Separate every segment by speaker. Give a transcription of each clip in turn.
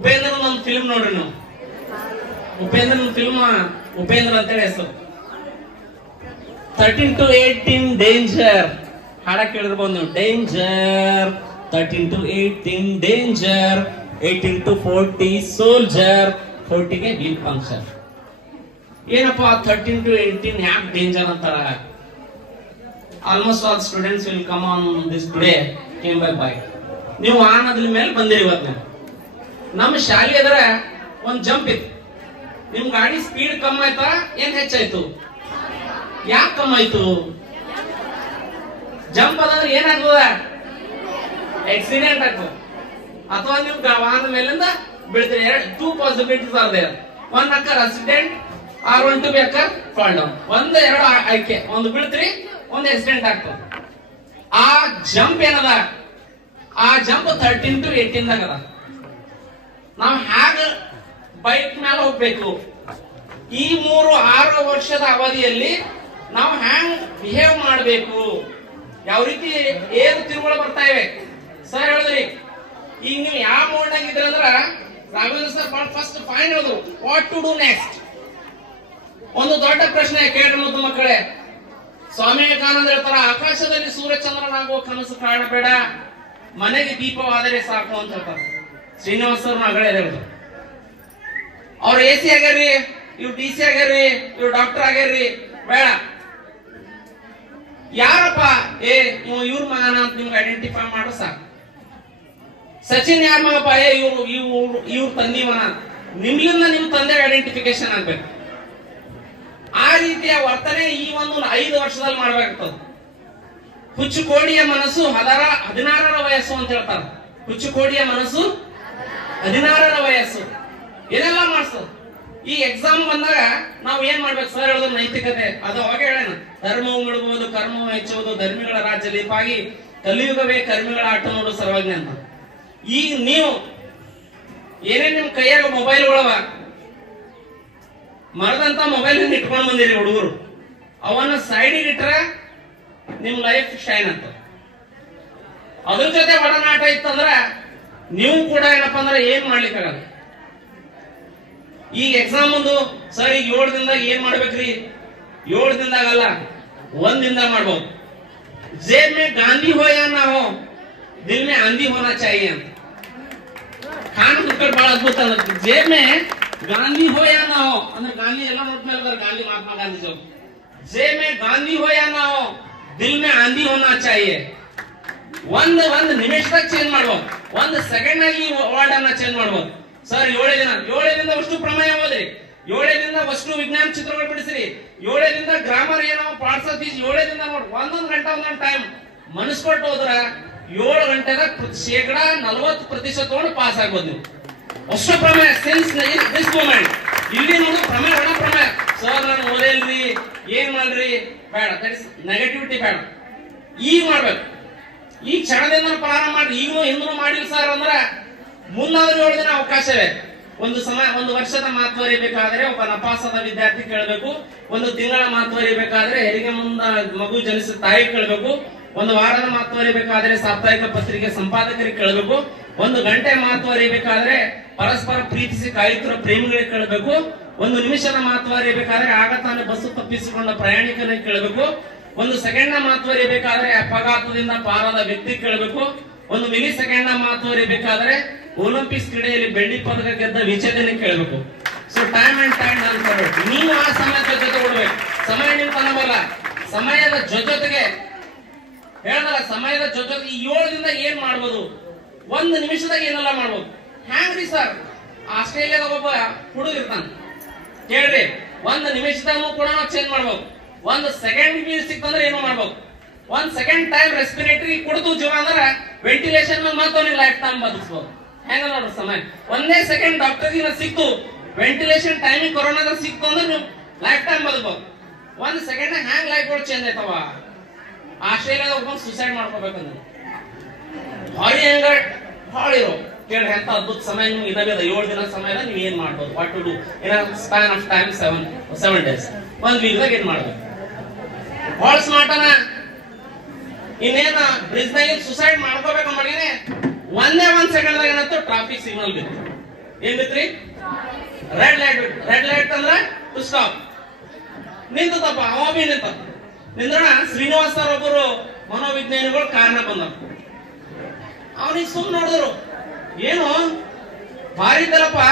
Speaker 1: ಉಪೇಂದ್ರ ಒಂದು ಫಿಲ್ಮ್ ನೋಡ್ರಿ ನೀವು. ಉಪೇಂದ್ರ ಫಿಲ್ಮ್ ಉಪೇಂದ್ರ ಅಂತೇಳಿ ಹೆಸರು. ತರ್ಟೀನ್ ಟು ಏಯ್ಟೀನ್ ಡೇಂಜರ್ ಹಾಡ ಕೇಳಿರ್ಬೋದು danger thirteen to eighteen danger eighteen to forty soldier ಫೋರ್ಟಿಗೆ ಬೀಲ್ ಫಂಕ್ಷನ್ ಏನಪ್ಪ ತರ್ಟೀನ್ ಟು ಏಯ್ಟೀನ್ ಯಾಕೆ ಡೇಂಜರ್ ಅಂತಾರ? Almost all students will come on this today came bye bye ನೀವು ಆನ್ ಅದ್ರ ಮೇಲೆ ಬಂದಿರಿ ಇವತ್ತು. ನಮ್ಮ ಶಾಲೆ ಎದುರ ಒಂದ್ ಜಂಪ್ ಇತ್ತು. ನಿಮ್ ಗಾಡಿ ಸ್ಪೀಡ್ ಕಮ್ಮಿ ಆಯ್ತಾ? ಏನ್ ಹೆಚ್ಚಾಯ್ತು? ಯಾಕೆ ಕಮ್ಮಿ ಆಯ್ತು? ಜಂಪ್ ಅದಂದ್ರೆ ಏನಾಗ್ಬೋದ ಆಕ್ಸಿಡೆಂಟ್ ಆಗ್ತದ ಅಥವಾ ನೀವು ವಾಹನ ಮೇಲಿಂದ ಬೀಳ್ತೀರಿ ಎರಡು two possibilities are there one occur accident or one to be occur fall down ಒಂದ್, ಎರಡು ಆಯ್ಕೆ. ಒಂದು ಬೀಳ್ತೀರಿ, ಒಂದು ಆಕ್ಸಿಡೆಂಟ್ ಆಗ್ತದೆ. ಆ ಜಂಪ್ ಏನದ? ಆ ಜಂಪ್ ಥರ್ಟೀನ್ ಟು ಏಟೀನ್ ದಾಗ ಅದ. ನಾವು ಹ್ಯಾಗ ಬೈಕ್ ಮೇಲೆ ಹೋಗ್ಬೇಕು. ಈ ಮೂರು ಆರು ವರ್ಷದ ಅವಧಿಯಲ್ಲಿ ನಾವು ಹ್ಯಾಂಗ್ ಬಿಹೇವ್ ಮಾಡಬೇಕು? ಯಾವ ರೀತಿ, ಏನು ತಿರುಗಳು ಬರ್ತಾ ಇವೆ? ಸರ್ ಹೇಳಿದ್ರಿ. ಈಗ ನೀವು ಯಾವ ಮೋಡ್ನಾಗ ಇದ್ರ ಅಂದ್ರ ರಾಘವೇಂದ್ರ ಸರ್ ಬಹಳ ಫಸ್ಟ್ ಫೈನ್ ಹೇಳಿದ್ರು. ವಾಟ್ ಟು ಡೂ ನೆಕ್ಸ್ಟ್ ಒಂದು ದೊಡ್ಡ ಪ್ರಶ್ನೆ ಕೇಳ್ರಿ ಮುದ್ದು ಮಕ್ಕಳೇ. ಸ್ವಾಮಿ ವಿವೇಕಾನಂದ ಹೇಳ್ತಾರ, ಆಕಾಶದಲ್ಲಿ ಸೂರ್ಯಚಂದ್ರನಾಗುವ ಕನಸು ಕಾಣಬೇಡ. ಮನೆಗೆ ದೀಪವಾದರೆ ಸಾಕು ಅಂತ ಹೇಳ್ತಾರೆ. ಶ್ರೀನಿವಾಸ್ ಅವ್ರ ಮಗಳೇ ಹೇಳಿದ್ರು ಅವ್ರು ಎ ಸಿ ಆಗ್ಯಾರ್ರಿ ಇವ್ ಡಿ ಸಿ ಆಗ್ಯಾರ್ರಿ ಇವ್ ಡಾಕ್ಟರ್ ಆಗ್ಯಾರ್ರಿ. ಬೇಡ. ಯಾರಪ್ಪ? ಏ, ಇವ್ ಇವ್ರ ಮಗನ ಅಂತ ನಿಮ್ಗೆ ಐಡೆಂಟಿಫೈ ಮಾಡೋ ಸಾಕು. ಸಚಿನ್ ಯಾರ ಮಗಪ್ಪ? ಏ, ಇವ್ರು ಇವ್ರು, ಇವ್ರ ತಂದಿ ಮನ ನಿಮ್ಲಿಂದ ನಿಮ್ ತಂದೆ ಐಡೆಂಟಿಫಿಕೇಶನ್ ಆಗ್ಬೇಕು. ಆ ರೀತಿಯ ವರ್ತನೆ ಈ ಒಂದು ಐದು ವರ್ಷದಲ್ಲಿ ಮಾಡ್ಬೇಕಾಗ್ತದ. ಹುಚ್ಚುಕೋಡಿಯ ಮನಸ್ಸು ಹದರ, ಹದಿನಾರರ ವಯಸ್ಸು ಅಂತ ಹೇಳ್ತಾರೆ. ಹುಚ್ಚುಕೋಡಿಯ ಮನಸ್ಸು ಹದಿನಾರರ ವಯಸ್ಸು. ಇದೆಲ್ಲ ಮಾಡ್ಸೋದು ಈ ಎಕ್ಸಾಮ್ ಬಂದಾಗ ನಾವು ಏನ್ ಮಾಡ್ಬೇಕು? ಸರ್ ಹೇಳಿದ್ರು ನೈತಿಕತೆ. ಅದು ಅವಾಗ ಹೇಳೋಣ. ಧರ್ಮವು ಮುಳುಗುವುದು, ಕರ್ಮವು ಹೆಚ್ಚುವುದು, ಧರ್ಮಿಗಳ ರಾಜ್ಯ ಲೀಪಾಗಿ ಕಲಿಯುಗವೇ ಕರ್ಮಿಗಳ ಆಟ ನೋಡು ಸರ್ವಜ್ಞ ಅಂತ. ಈಗ ನೀವು ಏನೇ ನಿಮ್ ಕೈಯಾಗ ಮೊಬೈಲ್ಗಳವ ಮರದಂತ ಮೊಬೈಲ್ ಇಟ್ಕೊಂಡು ಬಂದಿರಿ ಹುಡುಗರು. ಅವನ್ನ ಸೈಡಿಗೆ ಇಟ್ರೆ ನಿಮ್ ಲೈಫ್ ಶೈನ್ ಅಂತ. ಅದ್ರ ಜೊತೆ ಒಡನಾಟ ಇತ್ತಂದ್ರ ನೀವು ಕೂಡ ಏನಪ್ಪ ಅಂದ್ರೆ ಏನ್ ಮಾಡ್ಲಿಕ್ಕಾಗಲ್ಲ. ಈಗ ಎಕ್ಸಾಮ್ ಒಂದು ಸರ್ ಈಗ ಏಳು ದಿನದಾಗ ಏನ್ ಮಾಡ್ಬೇಕ್ರಿ? ಏಳು ದಿನದಾಗ ಅಲ್ಲ, ಒಂದ್ ದಿನ ಮಾಡ್ಬೋದು. ಜೇಬ್ ಮೇ ಗಾಂಧಿ ಹೋಯ ನಾವು ದಿಲ್ ಮೇ ಅಂದಿ ಹೋನಾ ಚಾಯಿ ಅಂತ. ಖಾನ್ ಕುಕ್ಕರ್ ಬಹಳ ಅದ್ಭುತ ಜೇಬ್ ಮೇ ಗಾಂಧಿ ಹೋಯ ನಾವು ಅಂದ್ರೆ ಗಾಂಧಿ ಎಲ್ಲ ಮೇಲೆ ಬರ್ ಗಾಂಧಿ ಮಹಾತ್ಮ ಗಾಂಧಿ ಜೇಬ್ ಮೇ ಗಾಂಧಿ ಹೋಯ ನಾವು ದಿಲ್ ಮೇ ಅಂದಿ ಹೋನ ಚಾಯಿ. ಒಂದ್ ಒಂದ್ ನಿಮಿಷದಾಗ ಚೇಂಜ್ ಮಾಡ್ಬೋದು. ಒಂದ್ ಸೆಕೆಂಡ್ ವರ್ಡ್ ಅನ್ನ ಚೇಂಜ್ ಮಾಡ್ಬೋದು. ಸರ್ ಏಳೇ ದಿನ. ಏಳೇ ದಿನ ಅಷ್ಟು ಪ್ರಮೇಯ ಓದ್ರಿ. ಏಳೇ ದಿನ ಅಷ್ಟು ವಿಜ್ಞಾನ ಚಿತ್ರಗಳು ಬಿಡಿಸ್ರಿ. ಏಳೇ ದಿನ ಗ್ರಾಮರ್ ಏನೋ ಪಾಠ ಏಳೇ ದಿನ ನೋಡಿ ಒಂದೊಂದು ಗಂಟೆ, ಒಂದೊಂದ್ ಟೈಮ್ ಮನಸ್ಕೊಟ್ಟು ಹೋದ್ರ ಏಳು ಗಂಟೆನ ಶೇಕಡ ನಲವತ್ತು ಪ್ರತಿಶತ ಪಾಸ್ ಆಗ್ಬೋದು ಅಷ್ಟು ಪ್ರಮೇಯ ಸೆನ್ಸ್ ದಿಸ್ ಮೂಮೆಂಟ್ ಇಲ್ಲಿ ನೋಡಿ ಪ್ರಮೇಯ ಒಣ ಪ್ರಮೇಯ. ಸರ್ ನಾನು ಓದಿಲ್ರಿ. ಏನ್ ಮಾಡ್ರಿ? ಬೇಡ ನೆಗೆಟಿವಿಟಿ ಬೇಡ. ಈಗ ಮಾಡ್ಬೇಕು. ಈ ಕ್ಷಣದಿಂದ ಪ್ರಾರಂಭ ಮಾಡಿ, ಈಗಲೂ ಹಿಂದೂ ಮಾಡಿಲ್ಲ ಸರ್ ಅಂದ್ರ ಮುಂದಾದ್ರೂ ಏಳು ದಿನ ಅವಕಾಶವೇ ಒಂದು ಸಮ, ಒಂದು ವರ್ಷದ ಮಾತು ಬರೀಬೇಕಾದ್ರೆ ಒಬ್ಬ ನಪಾಸದ ವಿದ್ಯಾರ್ಥಿ ಕೇಳಬೇಕು, ಒಂದು ತಿಂಗಳ ಮಾತು ಬರೀಬೇಕಾದ್ರೆ ಹೆರಿಗೆ ಮುಂದ ಮಗು ಜನಿಸಿದ ತಾಯಿ ಕೇಳಬೇಕು, ಒಂದು ವಾರದ ಮಾತು ಬರೀಬೇಕಾದ್ರೆ ಸಾಪ್ತಾಹಿಕ ಪತ್ರಿಕೆ ಸಂಪಾದಕರಿಗೆ ಕೇಳಬೇಕು, ಒಂದು ಗಂಟೆ ಮಾತು ಬರೀಬೇಕಾದ್ರೆ ಪರಸ್ಪರ ಪ್ರೀತಿಸಿ ಕಾಯುತ್ತಿರುವ ಪ್ರೇಮಿಗಳಿಗೆ ಕೇಳಬೇಕು, ಒಂದು ನಿಮಿಷದ ಮಾತು ಬರೀಬೇಕಾದ್ರೆ ಆಗ ತಾನೇ ಬಸ್ಸು ತಪ್ಪಿಸಿಕೊಂಡ ಪ್ರಯಾಣಿಕನಿಗೆ ಕೇಳಬೇಕು ಒಂದು ಸೆಕೆಂಡ್ನ ಮಾತು ಬರೀಬೇಕಾದ್ರೆ ಅಪಘಾತದಿಂದ ಪಾರಾದ ವ್ಯಕ್ತಿ ಕೇಳಬೇಕು. ಒಂದು ಮಿಲಿ ಸೆಕೆಂಡ್ನ ಮಾತು ಬರೀಬೇಕಾದ್ರೆ ಒಲಿಂಪಿಕ್ಸ್ ಕ್ರೀಡೆಯಲ್ಲಿ ಬೆಳ್ಳಿ ಪದಕ ಗೆದ್ದ ವಿಚೇತನ ಕೇಳಬೇಕು. ಸೊ ಟೈಮ್ ಅಂಡ್ ಟೈಮ್ ಅಂತ ನೀವು ಆ ಸಮಯದ ಜೊತೆ ಕೊಡ್ಬೇಕು ಸಮಯ ನಿಮ್ ತನಬಲ್ಲ ಸಮಯದ ಜೊತೆಗೆ ಹೇಳಲ್ಲ ಸಮಯದ ಜೊತೆಗೆ ಈ ಏಳು ದಿನ ಏನ್ ಮಾಡ್ಬೋದು? ಒಂದು ನಿಮಿಷದಾಗ ಏನೆಲ್ಲ ಮಾಡ್ಬೋದು? ಹ್ಯಾಂಗ್ರಿ ಸರ್? ಆಸ್ಟ್ರೇಲಿಯಾದ ಒಬ್ಬ ಹುಡುಗ ಇರ್ತಾನೆ. ಕೇಳ್ರಿ. ಒಂದು ನಿಮಿಷದಾಗ ಕೂಡ ನಾವು ಚೇಂಜ್ ಮಾಡ್ಬೋದು. ಒಂದು ಸೆಕೆಂಡ್ ಬಿ ಸಿಕ್ಕಂದ್ರೆ ಏನು ಮಾಡ್ಬೇಕು? ಒಂದ್ ಸೆಕೆಂಡ್ ಟೈಮ್ ರೆಸ್ಪಿರೇಟರಿ ಕುಡಿದು ಜೀವ ಅಂದ್ರೆ ವೆಂಟಿಲೇಷನ್ ಮತ್ತೆ ಅವ್ನಿಗೆ ಲೈಫ್ ಟೈಮ್ ಬದುಕ್ಸ್ಬೋದು ಹೆಂಗ ನೋಡ್ರಿ ಸಮಯ. ಒಂದೇ ಸೆಕೆಂಡ್ ಡಾಕ್ಟರ್ಗಿನ ಸಿಕ್ತು ವೆಂಟಿಲೇಷನ್ ಟೈಮಿಂಗ್ ಕೊರೋನಾದ ಸಿಕ್ತು ಅಂದ್ರೆ ನೀವು ಲೈಫ್ ಟೈಮ್ ಬದುಕ್ಬೋದು. ಒಂದ್ ಸೆಕೆಂಡ್ ಹ್ಯಾಂಗ್ ಲೈಫ್ಗಳು ಚೇಂಜ್ ಆಯ್ತವ? ಆಸ್ಟ್ರೇಲಿಯಾದ ಒಬ್ಬ ಸುಸೈಡ್ ಮಾಡ್ಕೋಬೇಕಂದ್ರೆ. ಭಾರಿ ಹೆಂಗ ಭಾಳ ಇರೋ ಕೇಳಿ ಎಂತ ಅದ್ಭುತ ಸಮಯ ನಿಮ್ಗೆ ಇದಾವೆ ಏಳು ದಿನ ಸಮಯದ ನೀವು ಏನ್ ಮಾಡ್ಬೋದು? What to do in span of time seven seven days ಒಂದ್ ವೀಕ್ದಾಗ ಏನ್ ಮಾಡ್ಬೇಕು? ಭಾಳ ಸ್ಮಾರ್ಟ್ ಇನ್ನೇನ ಬ್ರಿಡ್ಜ್ ನಾಗ ಸುಸೈಡ್ ಮಾಡ್ಕೋಬೇಕು ಮಾಡಿನೇ ಒಂದೇ ಒಂದ್ ಸೆಕೆಂಡ್ ದಾಗ ಟ್ರಾಫಿಕ್ ಸಿಗ್ನಲ್ ಬಿತ್ತು. ಏನ್ ಬಿತ್ರಿ? ರೆಡ್ ಲೈಟ್ ರೆಡ್ ಲೈಟ್ ಅಂದ್ರ ಟು ಸ್ಟಾಪ್ ನಿಂತದಪ್ಪ, ಅವ ಬಿ ನಿಂತ. ನಿಂದ್ರಣ? ಶ್ರೀನಿವಾಸ್ ಸರ್ ಒಬ್ಬರು ಮನೋವಿಜ್ಞಾನಿಗಳು ಕಾರಣ ಬಂದರು ಅವನಿಗೆ ಸುಮ್ ನೋಡಿದ್ರು. ಏನು? ಭಾರಿ ಇದ್ದಲ್ಲಪ್ಪ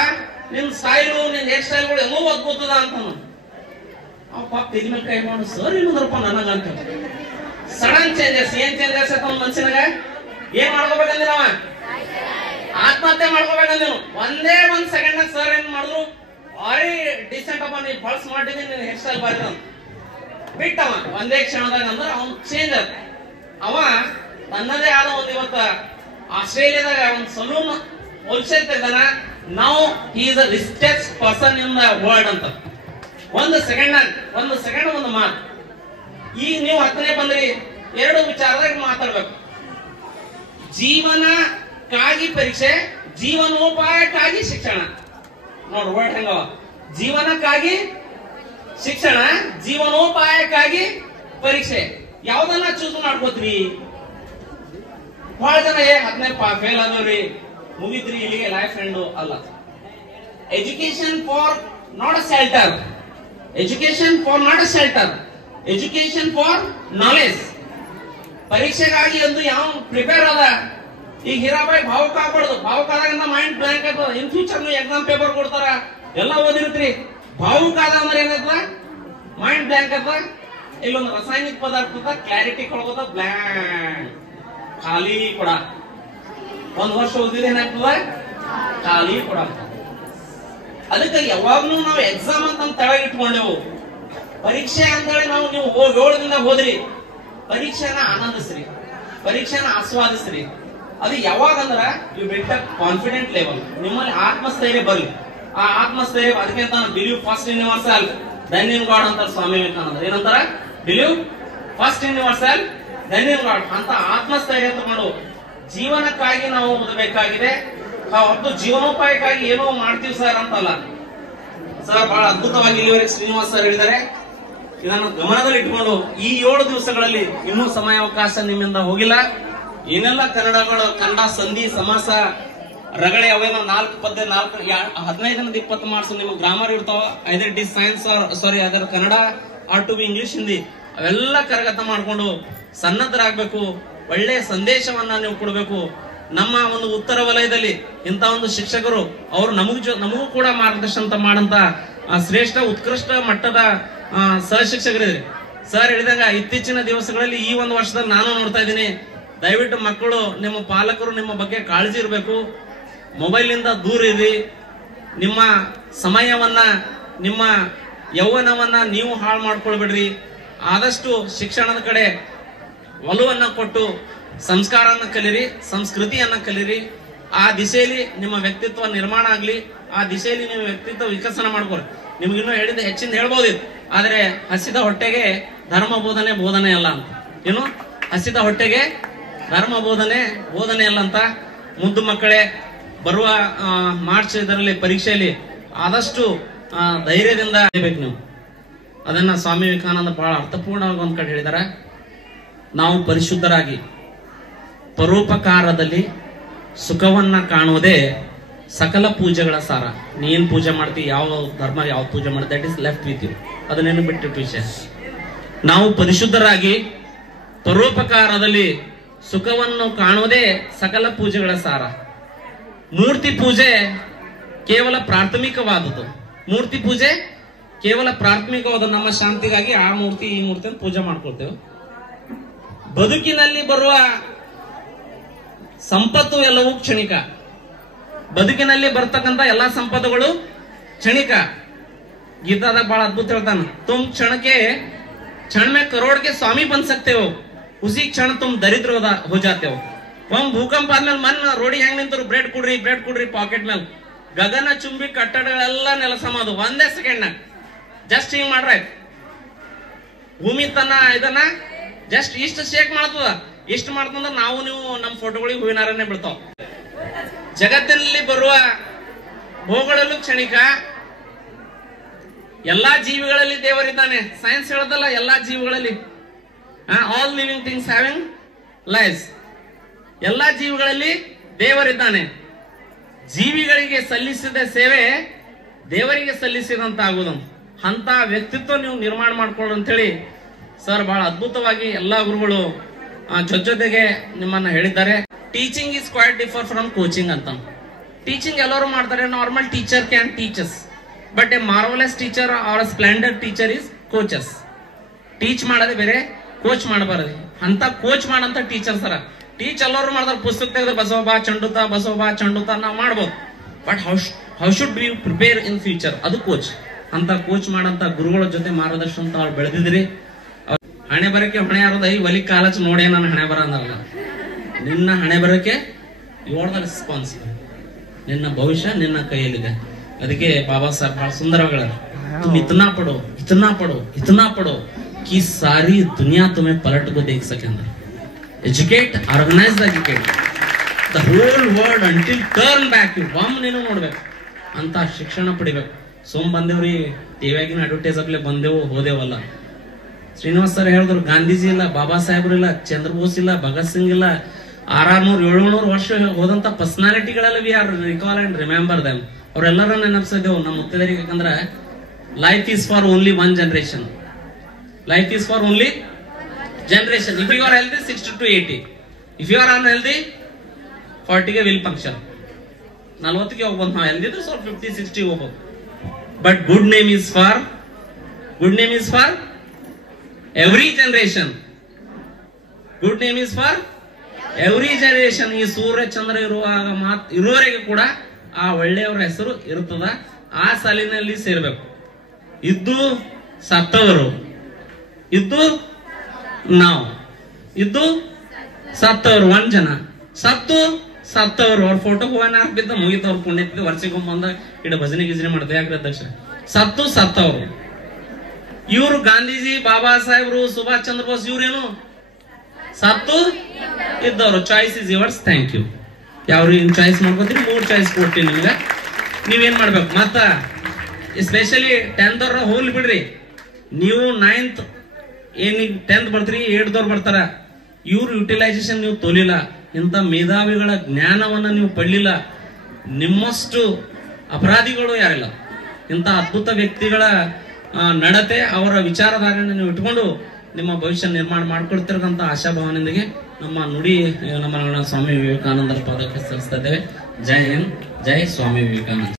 Speaker 1: ನಿಮ್ ಸ್ಟೈಲು ನಿನ್ ಹೇರ್ ಸ್ಟೈಲ್ಗಳು ಎಲ್ಲೂ ಅದ್ಭುತದ ಅಂತ ಅವ ಪಾಪ ಮೇಲೆ ಕೈ ಮಾಡಿ, ಸರ್ ಇನ್ನೊಂದ್ರಪ್ಪ ನನಗ ಅಂತ ಸಡನ್ ಚೇಂಜಸ್ ಏನ್ ಚೇಂಜಸ್ ಆಯ್ತು ಅವ್ನ ಮನ್ಸಿನಾಗ? ಏನ್ ಮಾಡ್ಕೋಬೇಕಂದಿನ ಅವ ಆತ್ಮಹತ್ಯೆ ಮಾಡ್ಕೋಬೇಕಂದ್ರೆ ಒಂದೇ ಒಂದ್ ಸೆಕೆಂಡ್ ಸರ್ ಏನ್ ಮಾಡಿದ್ರು? ಭಾರಿ ಡಿಸೆಂಟ್ ಅಪ್ಪ, ನೀನ್ ಬಳ್ಸ್ ಮಾಡಿದ್ದೀನಿ ನಿನ್ ಸ್ಟೈಲ್ ಬಾರಿ ಅಂತ ಬಿಟ್ಟವ. ಒಂದೇ ಕ್ಷಣದಾಗ ಅಂದ್ರೆ ಅವ್ನ್ ಚೇಂಜ್ ಆದ ಅವ ತನ್ನದೇ ಆದ ಒಂದ್ ಇವತ್ತ ಆಸ್ಟ್ರೇಲಿಯಾದಾಗ ಒಂದು ಸಲೂನ್ ಹೋಲ್ಸೇಲ್ ತೆಗ್ದಾನ ನಾವು is a richest person in the world ಅಂತ. ಒಂದು ಸೆಕೆಂಡ್ ಒಂದು ಸೆಕೆಂಡ್ ಒಂದು ಮಾತು. ಈಗ ನೀವು ಹತ್ತನೇ ಬಂದ್ರಿ, ಎರಡು ವಿಚಾರದಾಗ ಮಾತಾಡ್ಬೇಕು. ಜೀವನಕ್ಕಾಗಿ ಪರೀಕ್ಷೆ, ಜೀವನೋಪಾಯಕ್ಕಾಗಿ ಶಿಕ್ಷಣ. ನೋಡ್ ವರ್ಡ್ ಹೆಂಗವ ಜೀವನಕ್ಕಾಗಿ ಶಿಕ್ಷಣ, ಜೀವನೋಪಾಯಕ್ಕಾಗಿ ಪರೀಕ್ಷೆ. ಯಾವ್ದನ್ನ ಚೂಸ್ ಮಾಡ್ಕೋತ್ರಿ? ಬಹಳ ಜನ, ಏ ಪಾ ಫೇಲ್ ಆದವ್ರಿ. ಮುಗಿದ್ರಿ ಇಲ್ಲಿಗೆ ಲೈಫ್ ಫ್ರೆಂಡು ಅಲ್ಲ. Education for not a shelter education for not a shelter education for knowledge ಪರೀಕ್ಷೆಗಾಗಿ ಒಂದು ಯಾವ ಪ್ರಿಪೇರ್ ಅದ? ಈಗ ಹೀರಾಬಾಯಿ ಭಾವುಕ ಆಗ್ಬಾರ್ದು ಭಾವುಕ ಆದಾಗಿಂದ ಮೈಂಡ್ ಬ್ಲಾಂಕ್ ಆಗ್ತದ. ಇನ್ ಫ್ಯೂಚರ್ ಎಕ್ಸಾಮ್ ಪೇಪರ್ ಕೊಡ್ತಾರ. ಎಲ್ಲ ಓದಿರ್ತೀರಿ. ಭಾವುಕ ಆದ ಅಂದ್ರೆ ಏನಾಯ್ತದ ಮೈಂಡ್ ಬ್ಲಾಂಕ್ ಆಗ್ತದ. ಇಲ್ಲೊಂದು ರಾಸಾಯನಿಕ ಪದಾರ್ಥದ ಕ್ಲಾರಿಟಿ ಕೊಡ್ಬೋದ ಬ್ಲಾಂಕ್ ಖಾಲಿ ಕೊಡ. ಒಂದ್ ವರ್ಷ ಓದಿದ್ರೆ ಏನಾಗ್ತದ? ಖಾಲಿ ಕೊಡ. ಅದಕ್ಕೆ ಯಾವಾಗ್ಲೂ ನಾವು ಎಕ್ಸಾಮ್ ಅಂತ ತಳಗ ಇಟ್ಕೊಂಡೆವು. ಪರೀಕ್ಷೆ ಅಂತೇಳಿ ನಾವು ನೀವು ಏಳು ದಿನ ಹೋದ್ರಿ ಪರೀಕ್ಷೆನ ಆನಂದಿಸ್ರಿ. ಪರೀಕ್ಷೆನ ಆಸ್ವಾದಿಸ್ರಿ. ಅದು ಯಾವಾಗ ಅಂದ್ರ you built up confident level ನಿಮ್ಮಲ್ಲಿ ಆತ್ಮಸ್ಥೈರ್ಯ ಬರ್ಲಿ. ಆ ಆತ್ಮಸ್ಥೈರ್ಯ ಅದಕ್ಕೆ ಅಂತ believe first self then in God ಅಂತ ಸ್ವಾಮಿ ವಿವೇಕಾನಂದ. ಏನಂತಾರ? Believe first self then in God ಅಂತ ಆತ್ಮಸ್ಥೈರ್ಯ ತಗೊಂಡು ಜೀವನಕ್ಕಾಗಿ ನಾವು ಓದಬೇಕಾಗಿದೆ. ಹೊತ್ತು ಜೀವನೋಪಾಯಕ್ಕಾಗಿ ಏನೋ ಮಾಡ್ತೀವಿ ಸರ್ ಅಂತಲ್ಲ. ಸರ್, ಬಹಳ ಅದ್ಭುತವಾಗಿ ಇಲ್ಲಿವರೆಗೆ ಶ್ರೀನಿವಾಸ್ ಸರ್ ಹೇಳಿದ್ದಾರೆ. ಇದನ್ನು ಗಮನದಲ್ಲಿ ಇಟ್ಕೊಂಡು ಈ ಏಳು ದಿವಸಗಳಲ್ಲಿ ಇನ್ನೂ ಸಮಯಾವಕಾಶ ನಿಮ್ಮಿಂದ ಹೋಗಿಲ್ಲ. ಏನೆಲ್ಲ ಕನ್ನಡಗಳು, ಕನ್ನಡ ಸಂಧಿ, ಸಮಾಸ, ರಗಳೆ, ಅವೇನೋ ನಾಲ್ಕು ಪದ್ಯ, ನಾಲ್ಕು ಹದಿನೈದು ಹದಿನೈದರಿಂದ ಇಪ್ಪತ್ತು ಮಾರ್ಕ್ಸ್ ನಿಮ್ಗೆ ಗ್ರಾಮರ್ ಇರ್ತಾವ. ಐದರ್ ಇಸ್ ಸೈನ್ಸ್ ಸಾರಿ ಅದರ Kannada are to be English Hindi ಅವೆಲ್ಲ ಕರಗತ ಮಾಡ್ಕೊಂಡು ಸನ್ನದ್ಧರಾಗಬೇಕು ಒಳ್ಳೆಯ ಸಂದೇಶವನ್ನ ನೀವು ಕೊಡಬೇಕು. ನಮ್ಮ ಒಂದು ಉತ್ತರ ವಲಯದಲ್ಲಿ ಇಂಥ ಒಂದು ಶಿಕ್ಷಕರು, ಅವರು ನಮಗೂ ನಮಗೂ ಕೂಡ ಮಾರ್ಗದರ್ಶನ ಮಾಡಂತ ಶ್ರೇಷ್ಠ, ಉತ್ಕೃಷ್ಟ ಮಟ್ಟದ ಸಹ ಶಿಕ್ಷಕರಿದ್ರಿ ಸರ್, ಹೇಳಿದಾಗ ಇತ್ತೀಚಿನ ದಿವಸಗಳಲ್ಲಿ ಈ ಒಂದು ವರ್ಷದಲ್ಲಿ ನಾನು ನೋಡ್ತಾ ಇದ್ದೀನಿ, ದಯವಿಟ್ಟು ಮಕ್ಕಳು, ನಿಮ್ಮ ಪಾಲಕರು ನಿಮ್ಮ ಬಗ್ಗೆ ಕಾಳಜಿ ಇರಬೇಕು. ಮೊಬೈಲಿಂದ ದೂರ ಇರಿ ನಿಮ್ಮ ಸಮಯವನ್ನ, ನಿಮ್ಮ ಯೌವನವನ್ನ ನೀವು ಹಾಳು ಮಾಡ್ಕೊಳ್ಬೇಡ್ರಿ. ಆದಷ್ಟು ಶಿಕ್ಷಣದ ಕಡೆ ಒಲವನ್ನ ಕೊಟ್ಟು ಸಂಸ್ಕಾರನ ಕಲಿರಿ, ಸಂಸ್ಕೃತಿಯನ್ನ ಕಲಿರಿ, ಆ ದಿಶೆಯಲ್ಲಿ ನಿಮ್ಮ ವ್ಯಕ್ತಿತ್ವ ನಿರ್ಮಾಣ ಆಗಲಿ, ಆ ದಿಶೆಯಲ್ಲಿ ನೀವು ವ್ಯಕ್ತಿತ್ವ ವಿಕಸನ ಮಾಡ್ಕೊರಿ ನಿಮ್ಗಿನ್ನೂ ಹೇಳಿದ ಹೆಚ್ಚಿನ ಹೇಳ್ಬೋದಿತ್ತು. ಆದರೆ ಹಸಿದ ಹೊಟ್ಟೆಗೆ ಧರ್ಮ ಬೋಧನೆ ಬೋಧನೆ ಅಲ್ಲ ಅಂತ. ಏನು? ಹಸಿದ ಹೊಟ್ಟೆಗೆ ಧರ್ಮ ಬೋಧನೆ ಬೋಧನೆ ಅಲ್ಲ ಅಂತ. ಮುದ್ದು ಮಕ್ಕಳೇ, ಬರುವ ಮಾರ್ಚ್ ಇದರಲ್ಲಿ ಪರೀಕ್ಷೆಯಲ್ಲಿ ಆದಷ್ಟು ಧೈರ್ಯದಿಂದ ಹೇಳಬೇಕು ನೀವು. ಅದನ್ನ ಸ್ವಾಮಿ ವಿವೇಕಾನಂದ ಬಹಳ ಅರ್ಥಪೂರ್ಣವಾಗಿ ಒಂದ್ ಕಡೆ ಹೇಳಿದಾರೆ. ನಾವು ಪರಿಶುದ್ಧರಾಗಿ ಪರೋಪಕಾರದಲ್ಲಿ ಸುಖವನ್ನ ಕಾಣುವುದೇ ಸಕಲ ಪೂಜೆಗಳ ಸಾರ. ನೀ ಏನ್ ಪೂಜೆ ಮಾಡ್ತಿ, ಯಾವ ಧರ್ಮ ಯಾವ ಪೂಜೆ ಮಾಡಿ that is left with you ಅದನ್ನೇನು ಬಿಟ್ಟಿಟ್ಟು ವಿಷಯ. ನಾವು ಪರಿಶುದ್ಧರಾಗಿ ಪರೋಪಕಾರದಲ್ಲಿ ಸುಖವನ್ನು ಕಾಣುವುದೇ ಸಕಲ ಪೂಜೆಗಳ ಸಾರ. ಮೂರ್ತಿ ಪೂಜೆ ಕೇವಲ ಪ್ರಾಥಮಿಕವಾದದ್ದು. ಮೂರ್ತಿ ಪೂಜೆ ಕೇವಲ ಪ್ರಾಥಮಿಕವಾದ ನಮ್ಮ ಶಾಂತಿಗಾಗಿ ಆ ಮೂರ್ತಿ ಈ ಮೂರ್ತಿ ಅಂತ ಪೂಜೆ ಮಾಡ್ಕೊಳ್ತೇವೆ. ಬದುಕಿನಲ್ಲಿ ಬರುವ ಸಂಪತ್ತು ಎಲ್ಲವೂ ಕ್ಷಣಿಕ. ಬದುಕಿನಲ್ಲಿ ಬರ್ತಕ್ಕಂಥ ಎಲ್ಲ ಸಂಪತ್ತುಗಳು ಕ್ಷಣಿಕ. ಗೀತಾದಾಗ ಬಹಳ ಅದ್ಭುತ ಹೇಳ್ತಾನ ತುಮ್ ಕ್ಷಣಕ್ಕೆ ಕ್ಷಣಮೆ ಕರೋಡ್ಗೆ ಸ್ವಾಮಿ ಬಂದ್ ಸಕ್ತೇವು ಹುಸಿ ಕ್ಷಣ ತುಮ್ ದರಿದ್ರ ಹೋ ಜಾತೇವು ಒಮ್ ಭೂಕಂಪ ಆದ್ಮೇಲೆ ಮನ್ ರೋಡಿ ಹೆಂಗ್ ನಿಂತರು, ಬ್ರೆಡ್ ಕೊಡ್ರಿ ಬ್ರೆಡ್ ಕೊಡ್ರಿ, ಪಾಕೆಟ್ ಮೇಲೆ ಗಗನ, ಚುಂಬಿ, ಕಟ್ಟಡಗಳೆಲ್ಲ ನೆಲಸಮಾದು ಒಂದೇ ಸೆಕೆಂಡ್ ಜಸ್ಟ್ ಹಿಂಗ್ ಮಾಡ್ರಾಯ್ತು ಭೂಮಿ ತನ್ನ ಇದನ್ನ ಜಸ್ಟ್ ಇಷ್ಟು ಶೇಕ್ ಮಾಡ್ತದ. ಇಷ್ಟ ಮಾಡ್ತಂದ್ರೆ ನಾವು ನೀವು ನಮ್ಮ ಫೋಟೋಗಳಿಗೆ ಹೂವಿನಾರನ್ನೇ ಬಿಡ್ತಾವ ಜಗತ್ತಿನಲ್ಲಿ ಬರುವ ಹೋಗಳಲ್ಲೂ ಕ್ಷಣಿಕ ಎಲ್ಲಾ ಜೀವಿಗಳಲ್ಲಿ ದೇವರಿದ್ದಾನೆ ಸೈನ್ಸ್ ಹೇಳದಲ್ಲ, ಎಲ್ಲಾ ಜೀವಿಗಳಲ್ಲಿ. All living things having life ಎಲ್ಲಾ ಜೀವಿಗಳಲ್ಲಿ ದೇವರಿದ್ದಾನೆ ಜೀವಿಗಳಿಗೆ ಸಲ್ಲಿಸಿದ ಸೇವೆ ದೇವರಿಗೆ ಸಲ್ಲಿಸಿದಂತ ಆಗುದು ಅಂತ ವ್ಯಕ್ತಿತ್ವ ನೀವು ನಿರ್ಮಾಣ ಮಾಡ್ಕೊಳ್ಳಿ ಅಂತೇಳಿ ಸರ್, ಬಹಳ ಅದ್ಭುತವಾಗಿ ಎಲ್ಲಾ ಗುರುಗಳು ಜೊತೆಗೆ ನಿಮ್ಮನ್ನ ಹೇಳಿದ್ದಾರೆ. Teaching is quite differ from coaching ಅಂತ. ಟೀಚಿಂಗ್ ಎಲ್ಲರೂ ಮಾಡ್ತಾರೆ normal teacher can teachers but a marvellous teacher are splendour teacher is coaches teach ಮಾಡೋದೇ ಬೇರೆ ಕೋಚ್ ಮಾಡಬಾರದು. ಅಂತ ಕೋಚ್ ಮಾಡಂತ ಟೀಚರ್ ಸರ. ಟೀಚ್ ಎಲ್ಲರೂ ಮಾಡ್ತಾರೆ, ಪುಸ್ತಕ ತೆಗೆದ್ರೆ ಬಸವಬ ಚಂಡುತ ಬಸವಬ ಚಂಡುತ, ನಾವು ಮಾಡ್ಬೋದು. But how how should be prepare in future ಅದು ಕೋಚ್ ಅಂತ ಕೋಚ್ ಮಾಡಂತ ಗುರುಗಳ ಜೊತೆ ಮಾರ್ಗದರ್ಶನ ತಾವು ಬೆಳೆದಿದ್ರಿ. ಅವ್ರ್ ಹಣೆ ಬರಕ್ಕೆ ಹೊಣೆ ಯಾರದ ಈ ಒಲಿ ಕಾಲಚ್ ನೋಡೇ ನನ್ನ ಹಣೆ ಬರ ಅಂದಾರಲ್ಲ ನಿನ್ನ ಹಣೆ ಬರಕ್ಕೆ ದ ರೆಸ್ಪಾನ್ಸ್ ನಿನ್ನ ಭವಿಷ್ಯ ನಿನ್ನ ಕೈಯಲ್ಲಿದೆ. ಅದಕ್ಕೆ ಬಾಬಾ ಸಾಹೇಬ್ ಬಹಳ ಸುಂದರಗಳ ತುಮ್ ಇತನಾ ಪಡೋ ಇತನಾ ಪಡೋ ಇತನಾ ಪಡೋ. ಕಿ ಸಾರಿ ದುನಿಯಾ ತುಮೆ ಪಲಟ್ ದೇಖ ದೇಖ್ educate organise the the whole world until turn back you ನೀನು ನೋಡ್ಬೇಕು. ಅಂತ ಶಿಕ್ಷಣ ಪಡಿಬೇಕು. ಸೋಮ್ ಬಂದೇವ್ರಿ ಟಿವಿಯಾಗಿನ ಅಡ್ವರ್ಟೈಸ್ ಆಗ್ಲೇ ಬಂದೇವು, ಹೋದೇವಲ್ಲ. ಶ್ರೀನಿವಾಸ್ ಸರ್ ಹೇಳಿದ್ರು, ಗಾಂಧೀಜಿ ಇಲ್ಲ, ಬಾಬಾ ಸಾಹೇಬ್ರು ಇಲ್ಲ, ಚಂದ್ರಬೋಸ್ ಇಲ್ಲ, ಭಗತ್ ಸಿಂಗ್ ಇಲ್ಲ ಆರಾರ್ನೂರ್ ಏಳ್ನೂರು ವರ್ಷ ಹೋದಂತ ಪರ್ಸನಾಲಿಟಿಗಳೆಲ್ಲ we are recall and remember them ಅವರೆಲ್ಲರೂ ನೆನಪಿಸಿದೆವು ನಮ್ಮ ಮುತ್ತದರಿಗೆ ಯಾಕಂದ್ರೆ life is for only one generation life is for only generation if you are healthy sixty to eighty if you are unhealthy ಫಾರ್ಟಿಗೆ will function ನಲ್ವತ್ತಿಗೆ ಹೋಗ್ಬೋದು. ನಾವು ಹೆಲ್ದಿದ್ರೆ ಸ್ವಲ್ಪ ಫಿಫ್ಟಿ ಸಿಕ್ಸ್ಟಿ ಹೋಗ್ಬೋದು. But good name is for good name is for every generation good name is for every generation ಈ ಸೂರ್ಯ, ಚಂದ್ರ ಇರುವಾಗ ಮಾತ್ ಇರುವವರೆಗೆ ಕೂಡ ಆ ಒಳ್ಳೆಯವರ ಹೆಸರು ಇರ್ತದ ಆ ಸಾಲಿನಲ್ಲಿ ಸೇರ್ಬೇಕು. ಇದ್ದು ಸತ್ತವರು. ಇದ್ದು ನಾವು. ಇದ್ದು ಸತ್ತವರು, ಒಂದ್ ಜನ. ಸತ್ತು ಸತ್ತವರು. ಅವ್ರ ಫೋಟೋ ಹೂವನ್ನ ಹಾಕ್ಬಿದ್ದ ಮುಗಿತವ್ರ ಪುಣ್ಯತಿದ್ದು ವರ್ಷಕ್ಕೊಮ್ಮೆ ಬಂದ. ಇಡ ಭಜನೆ ಗಿಜನೆ ಮಾಡ್ತಾರೆ ಯಾಕ್ರೆ ಅಧ್ಯಕ್ಷ ಸತ್ತು ಸತ್ತವ್ರು. ಇವರು ಗಾಂಧೀಜಿ, ಬಾಬಾ ಸಾಹೇಬ್ರು, ಸುಭಾಷ್ ಚಂದ್ರ ಬೋಸ್ ಇವ್ರೇನು? ಸತ್ತು ಇದ್ದವರು. Choice is yours thank you ಯಾವ ಚಾಯ್ಸ್ ಮಾಡ್ಕೋತೀರಿ? ಮೂರು ಚಾಯ್ಸ್ ಕೊಡ್ತೀನಿ ನಿಮ್ಗೆ. ನೀವೇನ್ ಮಾಡ್ಬೇಕು? ಮತ್ತ ಎಸ್ಪೆಷಲಿ ಟೆಂತ್ ಅವ್ರ ಹೋಗ್ಲಿ ಬಿಡ್ರಿ. ನೀವು ನೈನ್ತ್ ಏನ್ ಟೆಂತ್ ಬರ್ತೀರಿ ಏಟ್ದವ್ರು ಬರ್ತಾರ. ಇವ್ರ ಯುಟಿಲೈಸೇಷನ್ ನೀವು ತೋಲಿಲ್ಲ. ಇಂಥ ಮೇಧಾವಿಗಳ ಜ್ಞಾನವನ್ನ ನೀವು ಪಡ್ಲಿಲ್ಲ. ನಿಮ್ಮಷ್ಟು ಅಪರಾಧಿಗಳು ಯಾರಿಲ್ಲ. ಇಂಥ ಅದ್ಭುತ ವ್ಯಕ್ತಿಗಳ ನಡತೆ, ಅವರ ವಿಚಾರಧಾರೆಯನ್ನು ನೀವು ಇಟ್ಕೊಂಡು ನಿಮ್ಮ ಭವಿಷ್ಯ ನಿರ್ಮಾಣ ಮಾಡ್ಕೊಳ್ತಿರಕ್ಕಂತ ಆಶಾಭಾವನೆಯೊಂದಿಗೆ ನಮ್ಮ ನುಡಿ ನಮ್ಮ ಸ್ವಾಮಿ ವಿವೇಕಾನಂದರ ಪಾದಕ್ಕೆ ಸಲ್ಲಿಸ್ತಾ ಇದ್ದೇವೆ. ಜೈ ಹಿಂದ್, ಜೈ ಸ್ವಾಮಿ ವಿವೇಕಾನಂದ.